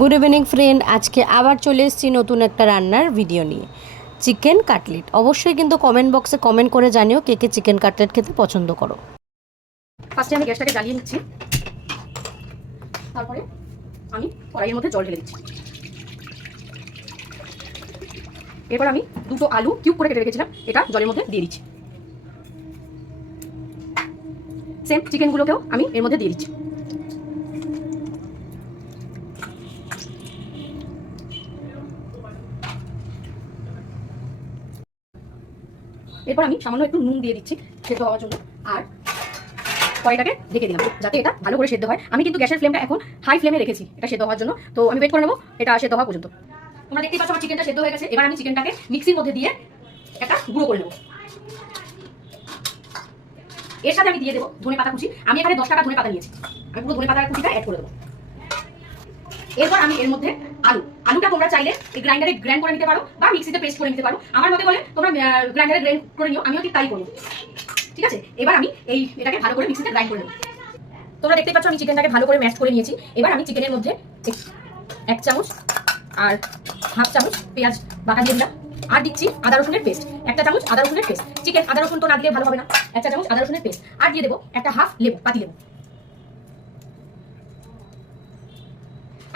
Good evening friend, আজকে আবার চলে এসেছি নতুন একটা রান্নার ভিডিও নিয়ে। Chicken cutlet. অবশ্যই কিন্তু কমেন্ট বক্সে কমেন্ট করে জানিও কে কে চিকেন কাটলেট খেতে পছন্দ করো। ফার্স্টে আমি গ্যাসটাকে জ্বালিয়ে নিচ্ছি, তারপরে আমি কড়াইয়ের মধ্যে জল ঢেলে দিচ্ছি। এরপর আমি দুটো আলু কিউব করে কেটে রেখেছিলাম, এটা জলের মধ্যে দিয়ে দিচ্ছি। সেম চিকেনগুলোকেও আমি এর মধ্যে দিয়ে দিচ্ছি। এরপর আমি সামান্য একটু নুন দিয়ে দিচ্ছি সেদ্ধ হওয়ার জন্য, আর কড়াইটাকে ঢেকে দিলাম যাতে এটা ভালো করে সেদ্ধ হয়। আমি কিন্তু গ্যাসের ফ্লেমটা এখন হাই ফ্লেমে রেখেছি এটা সেদ্ধ হওয়ার জন্য, তো আমি ওয়েট করে নেবো এটা সেদ্ধ হওয়া পর্যন্ত। তোমরা দেখতেই পাচ্ছ আমার চিকেনটা সেদ্ধ হয়ে গেছে। এবার আমি চিকেনটাকে মিক্সির মধ্যে দিয়ে একটা গুঁড়ো করে নেবো। এর সাথে আমি দিয়ে দেবো ধনে পাতা কুচি। আমি এখানে 10 টাকা ধনে পাতা নিয়েছি, আমি পুরো ধনে পাতার কুচিটা অ্যাড করে দেবো। এরপর আমি এর মধ্যে আলুটা তোমরা চাইলে এই গ্রাইন্ডারে গ্রাইন্ড করে নিতে পারো বা মিক্সিতে পেস্ট করে নিতে পারো। আমার মতে বলে তোমরা গ্রাইন্ডারে গ্রাইন্ড করে নিও, আমিও ঠিক তাই করবো। ঠিক আছে, এবার আমি এটাকে ভালো করে মিক্সিতে গ্রাইন্ড করে নেবো। তোমরা দেখতে পাচ্ছ আমি চিকেনটাকে ভালো করে ম্যাশ করে নিয়েছি। এবার আমি চিকেনের মধ্যে 1 চামচ আর 1/2 চামচ পেঁয়াজ বাটা দিয়ে দিলাম, আর দিচ্ছি আদা রসুনের পেস্ট 1 চামচ আদা রসুনের পেস্ট। চিকেন আদা রসুন তো না দিলে ভালো হবে না, 1 চামচ আদা রসুনের পেস্ট। আর দিয়ে দেবো একটা হাফ লেবু, পাতি লেবু।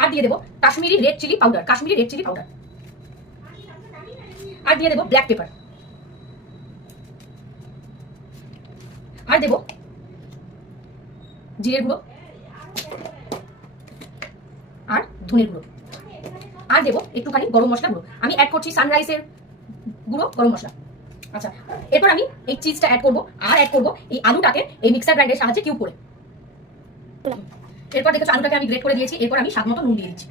আর দিয়ে দেবো কাশ্মীরি রেড চিলি পাউডার, আর দিয়ে দেবো ব্ল্যাক পেপার। আর দেবো জিরের গুঁড়ো আর ধনের গুঁড়ো। আর দেবো একটুখানি গরম মশলা গুঁড়ো, আমি অ্যাড করছি সানরাইসের গুঁড়ো গরম মশলা। আচ্ছা, এরপর আমি এই চিজটা অ্যাড করবো, আর অ্যাড করবো এই আলুটাকে এই মিক্সার গ্রাইন্ডারের সাহায্যে কিউব করে। এরপর দেখেছো আলুটাকে আমি গ্রেট করে দিয়েছি। এরপর আমি স্বাদ মতো নুন দিয়ে দিচ্ছি।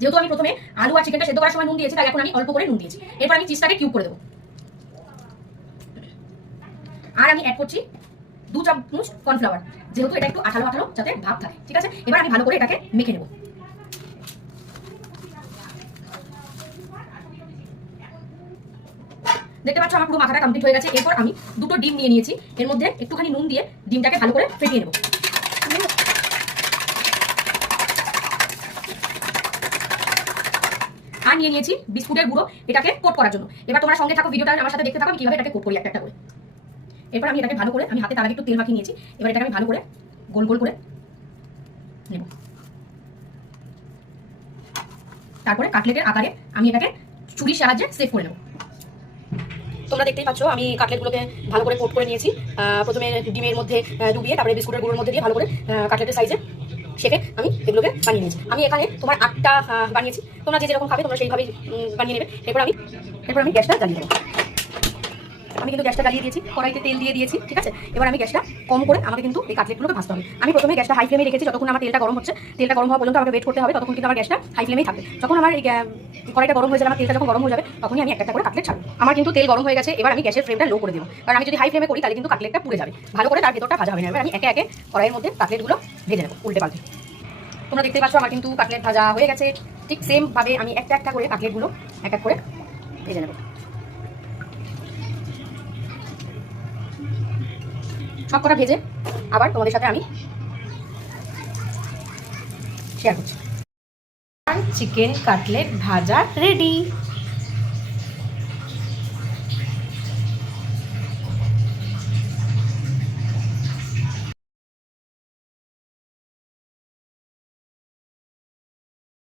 যেহেতু আমি প্রথমে আলু আর চিকেনটা সেদ্ধ করার সময় নুন দিয়েছি, তাই এখন আমি অল্প করে নুন দিয়েছি। এরপর আমি চিজটাকে কিউব করে দেবো। আর আমি অ্যাড করছি 2 চামচ কর্নফ্লাওয়ার, যেহেতু এটা একটু আঠালো আঠালো যাতে ভাব থাকে। ঠিক আছে, এবার আমি ভালো করে এটাকে মেখে নেব। দেখতে পাচ্ছ আমার পুরো মাখাটা কমপ্লিট হয়ে গেছে। এরপর আমি 2টো ডিম নিয়ে নিয়েছি, এর মধ্যে একটুখানি নুন দিয়ে ডিমটাকে ভালো করে ফেটিয়ে নেব। আর নিয়ে নিয়েছি বিস্কুটের গুঁড়ো, এটাকে কোট করার জন্য। এবার তোমরা সঙ্গে থাকো, ভিডিওটা আমার সাথে দেখতে থাকো আমি কিভাবে এটাকে কোট করি একটা একটা করে। এরপর আমি এটাকে ভালো করে, আমি হাতে তার আগে একটু তেল মাখিয়ে নিয়েছি, এবার এটাকে আমি ভালো করে গোল গোল করে নেব। তারপরে কাটলেটের আকারে আমি এটাকে ছুরির সাহায্যে সেভ করে নেব। তোমরা দেখতেই পাচ্ছ আমি কাটলেটগুলোকে ভালো করে কোট করে নিয়েছি। প্রথমে ডিমের মধ্যে ডুবিয়ে, তারপরে বিস্কুটের গুঁড়োর মধ্যে দিয়ে ভালো করে কাটলেটের সাইজে সেকে আমি এগুলোকে বানিয়ে নিয়েছি। আমি এখানে তোমার 8টা বানিয়েছি, তোমরা যে যেরকম খাবে তোমরা সেইভাবেই বানিয়ে নেবে। এরপর আমি গ্যাসটা জ্বালিয়ে দেবো। আমি কিন্তু গ্যাসটা জ্বালিয়ে দিয়েছি, কড়াইতে তেল দিয়ে দিয়েছি। ঠিক আছে, এবার আমি গ্যাসটা কম করে আমাকে কিন্তু এই কাটলেটগুলোকে ভাজতে হবে। আমি প্রথমে গ্যাসটা হাই ফ্লেমে রেখেছি, যতক্ষণ আমার তেলটা গরম হচ্ছে। তেলটা গরম হওয়া পর্যন্ত আমাকে ওয়েট করতে হবে, ততক্ষণ কিন্তু আমার গ্যাসটা হাই ফ্লেমেই থাকবে। যখন আমার এই কড়াইটা গরম হয়ে যাবে, আমার তেলটা যখন গরম হয়ে যাবে, তখনই আমি একটা করে কাটলেট ছাড়বো। আমার কিন্তু তেল গরম হয়ে গেছে, এবার আমি গ্যাসের ফ্লেমটা লো করে দেবো, কারণ আমি যদি হাই ফ্লেমে করি তাহলে কিন্তু কাটলেটটা পুড়ে যাবে, ভালো করে তার ভেতরটা ভাজা হবে না। এবার আমি একে একে কড়াইয়ের মধ্যে কাটলেটগুলো ভেজে নেবো উল্টে পাল্টে। তোমরা দেখতে পাচ্ছ আমার কিন্তু কাটলেট ভাজা হয়ে গেছে। ঠিক সেম ভাবে আমি একটা একটা করে কাটলেটগুলো এক এক করে ভেজে নেবো। সব কটা ভেজে আবার তোমাদের সাথে আমি শেয়ার করছি। চিকেন কাটলেট ভাজা রেডি।